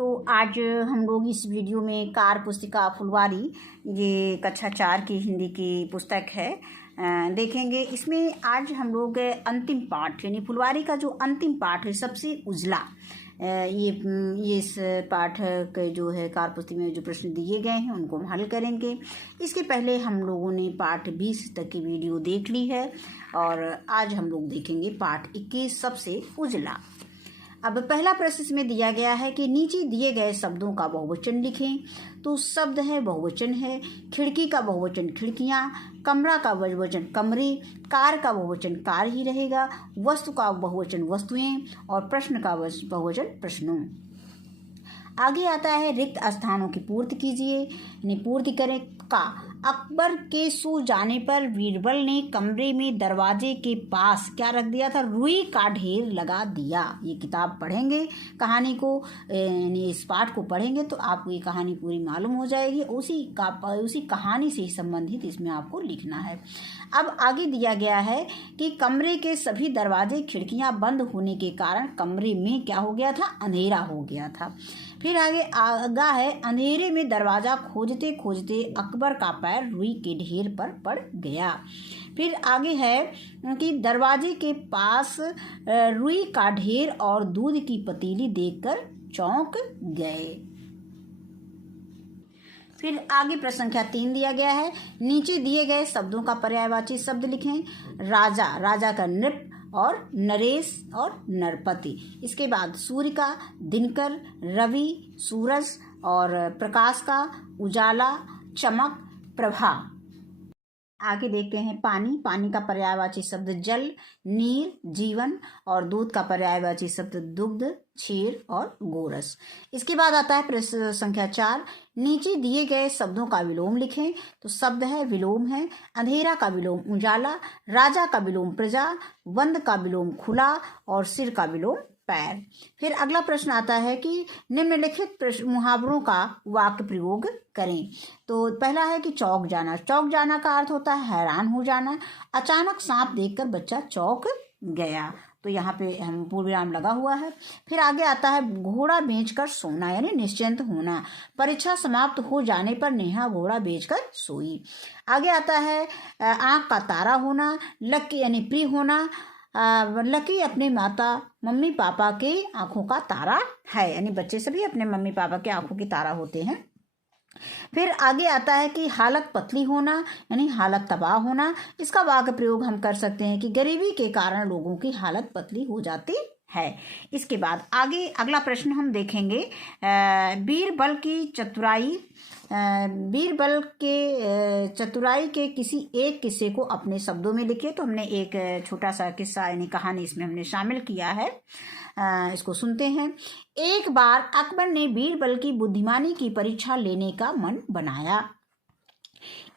तो आज हम लोग इस वीडियो में कार पुस्तिका फुलवारी, ये कक्षा 4 की हिंदी की पुस्तक है, देखेंगे। इसमें आज हम लोग अंतिम पाठ यानी फुलवारी का जो अंतिम पाठ है, सबसे उजला, ये इस पाठ के जो है कार पुस्तिका में जो प्रश्न दिए गए हैं उनको हम हल करेंगे। इसके पहले हम लोगों ने पाठ 20 तक की वीडियो देख ली है और आज हम लोग देखेंगे पाठ 21 सबसे उजला। अब पहला प्रश्न इसमें दिया गया है कि नीचे दिए गए शब्दों का बहुवचन लिखें। तो शब्द है बहुवचन है, खिड़की का बहुवचन खिड़कियां, कमरा का बहुवचन कमरे, कार का बहुवचन कार ही रहेगा, वस्तु का बहुवचन वस्तुएं और प्रश्न का बहुवचन प्रश्नों। आगे आता है रिक्त स्थानों की पूर्ति कीजिए, यानी पूर्ति करें। का अकबर के सो जाने पर बीरबल ने कमरे में दरवाजे के पास क्या रख दिया था? रुई का ढेर लगा दिया। ये किताब पढ़ेंगे कहानी को, यानी इस पाठ को पढ़ेंगे तो आपको ये कहानी पूरी मालूम हो जाएगी। उसी कहानी से संबंधित इसमें आपको लिखना है। अब आगे दिया गया है कि कमरे के सभी दरवाजे खिड़कियां बंद होने के कारण कमरे में क्या हो गया था? अंधेरा हो गया था। फिर आगे आगा है अंधेरे में दरवाजा खोजते खोजते अकबर का पैर रुई के ढेर पर पड़ गया। फिर आगे है कि दरवाजे के पास रुई का ढेर और दूध की पतीली देखकर चौंक गए। फिर आगे प्रश्न संख्या 3 दिया गया है, नीचे दिए गए शब्दों का पर्यायवाची शब्द लिखें। राजा, राजा का नृप और नरेश और नरपति। इसके बाद सूर्य का दिनकर, रवि सूरज और प्रकाश का उजाला, चमक, प्रभा। आगे देखते हैं पानी, पानी का पर्यायवाची शब्द जल, नीर, जीवन और दूध का पर्यायवाची शब्द दुग्ध, क्षीर और गोरस। इसके बाद आता है प्रश्न संख्या 4, नीचे दिए गए शब्दों का विलोम लिखें। तो शब्द है विलोम है, अंधेरा का विलोम उजाला, राजा का विलोम प्रजा, बंद का विलोम खुला और सिर का विलोम पैर। फिर अगला प्रश्न आता है कि निम्नलिखित मुहावरों का वाक्य प्रयोग करें। तो पहला है कि चौंक जाना। चौंक जाना का अर्थ होता है हैरान हो जाना। अचानक सांप देखकर बच्चा चौंक गया। तो यहाँ पे हम पूर्ण विराम लगा हुआ है। फिर आगे आता है घोड़ा बेचकर सोना, यानी निश्चिंत होना। परीक्षा समाप्त हो जाने पर नेहा घोड़ा बेचकर सोई। आगे आता है आँख का तारा होना, लकी यानी प्रिय होना। लकी अपने माता मम्मी पापा के आंखों का तारा है, यानी बच्चे सभी अपने मम्मी पापा के आंखों की तारा होते हैं। फिर आगे आता है कि हालत पतली होना, यानी हालत तबाह होना। इसका वाक्य प्रयोग हम कर सकते हैं कि गरीबी के कारण लोगों की हालत पतली हो जाती है। इसके बाद आगे अगला प्रश्न हम देखेंगे, बीरबल की चतुराई। बीरबल के चतुराई के किसी एक किस्से को अपने शब्दों में लिखिए। तो हमने एक छोटा सा किस्सा यानी कहानी इसमें हमने शामिल किया है, इसको सुनते हैं। एक बार अकबर ने बीरबल की बुद्धिमानी की परीक्षा लेने का मन बनाया।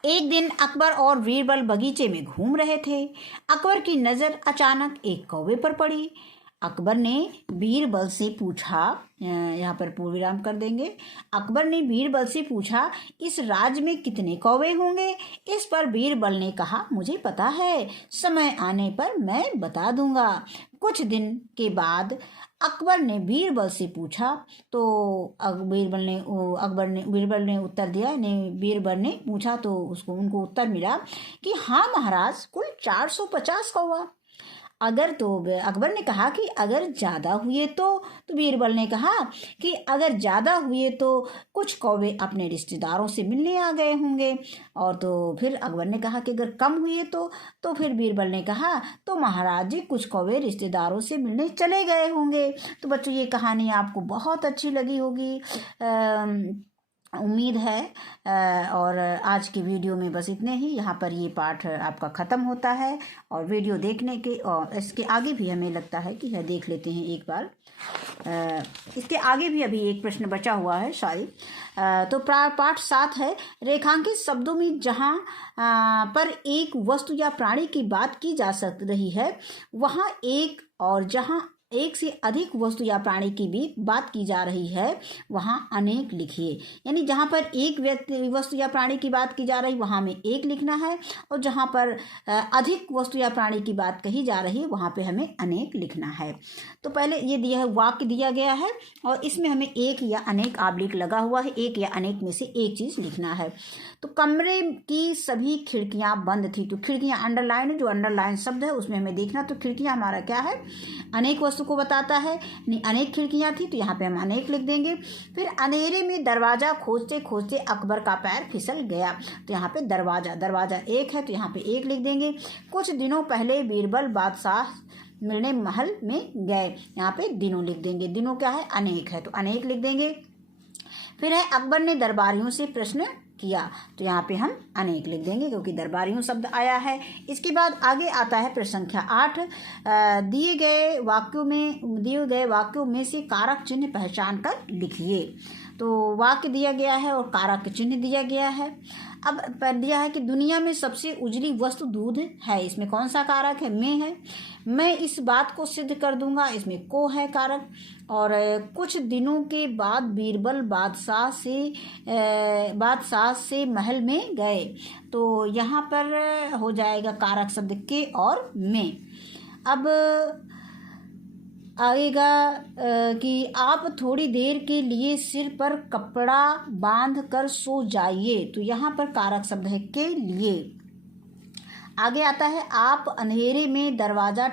एक दिन अकबर और बीरबल बगीचे में घूम रहे थे। अकबर की नजर अचानक एक कौवे पर पड़ी। अकबर ने बीरबल से पूछा, यहाँ पर पूर्ण विराम कर देंगे। अकबर ने बीरबल से पूछा, इस राज्य में कितने कौवे होंगे? इस पर बीरबल ने कहा, मुझे पता है, समय आने पर मैं बता दूंगा। कुछ दिन के बाद अकबर ने बीरबल से पूछा, तो बीरबल ने उत्तर दिया। बीरबल ने पूछा तो उनको उत्तर मिला कि हाँ महाराज, कुल 450 कौवा। अकबर ने कहा कि अगर ज्यादा हुए तो बीरबल ने कहा कि अगर ज्यादा हुए तो कुछ कौवे अपने रिश्तेदारों से मिलने आ गए होंगे। और तो फिर अकबर ने कहा कि अगर कम हुए तो फिर बीरबल ने कहा तो महाराज जी, कुछ कौवे रिश्तेदारों से मिलने चले गए होंगे। तो बच्चों, ये कहानी आपको बहुत अच्छी लगी होगी, उम्मीद है। और आज की वीडियो में बस इतने ही। यहाँ पर ये पाठ आपका ख़त्म होता है और वीडियो देखने के और इसके आगे भी हमें लगता है कि यह देख लेते हैं एक बार। इसके आगे भी अभी एक प्रश्न बचा हुआ है शायद। तो पाठ 7 है, रेखांकित शब्दों में जहाँ पर एक वस्तु या प्राणी की बात की जा रही है वहाँ एक और जहाँ एक से अधिक वस्तु या प्राणी की भी बात की जा रही है वहाँ अनेक लिखिए। यानी जहाँ पर एक व्यक्ति वस्तु या प्राणी की बात की जा रही वहाँ में एक लिखना है, और जहाँ पर अधिक वस्तु या प्राणी की बात कही जा रही है वहाँ पे हमें अनेक लिखना है। तो पहले ये दिया है, वाक्य दिया गया है और इसमें हमें एक या अनेक आबलिक लगा हुआ है, एक या अनेक में से एक चीज़ लिखना है। तो कमरे की सभी खिड़कियां बंद थी, तो खिड़कियां अंडरलाइन, जो अंडरलाइन शब्द है उसमें हमें देखना। तो खिड़कियां हमारा क्या है, अनेक वस्तु को बताता है, नहीं अनेक खिड़कियां थी तो यहाँ पे हम अनेक लिख देंगे। फिर अंधेरे में दरवाजा खोजते खोजते अकबर का पैर फिसल गया, तो यहाँ पे दरवाजा, दरवाजा एक है तो यहाँ पे एक लिख देंगे। कुछ दिनों पहले बीरबल बादशाह मिलने महल में गए, यहाँ पे दिनों लिख देंगे, दिनों क्या है, अनेक है तो अनेक लिख देंगे। फिर है अकबर ने दरबारियों से प्रश्न किया, तो यहाँ पे हम अनेक लिख देंगे क्योंकि दरबारियों शब्द आया है। इसके बाद आगे आता है प्रश्न संख्या 8, दिए गए वाक्यों में से कारक चिन्ह पहचान कर लिखिए। तो वाक्य दिया गया है और कारक चिन्ह दिया गया है। अब दिया है कि दुनिया में सबसे उजली वस्तु दूध है, इसमें कौन सा कारक है, में है। मैं इस बात को सिद्ध कर दूंगा, इसमें को है कारक। और कुछ दिनों के बाद बीरबल बादशाह से महल में गए, तो यहाँ पर हो जाएगा कारक शब्द के और में। अब आएगा कि आप थोड़ी देर के लिए सिर पर कपड़ा बांध कर सो जाइए, तो यहाँ पर कारक शब्द है के लिए। आगे आता है आप अंधेरे में दरवाज़ा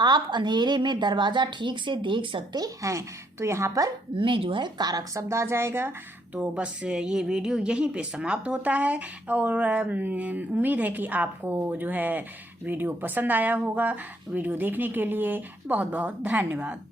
आप अंधेरे में दरवाज़ा ठीक से देख सकते हैं, तो यहाँ पर में जो है कारक शब्द आ जाएगा। तो बस ये वीडियो यहीं पे समाप्त होता है और उम्मीद है कि आपको जो है वीडियो पसंद आया होगा। वीडियो देखने के लिए बहुत बहुत धन्यवाद।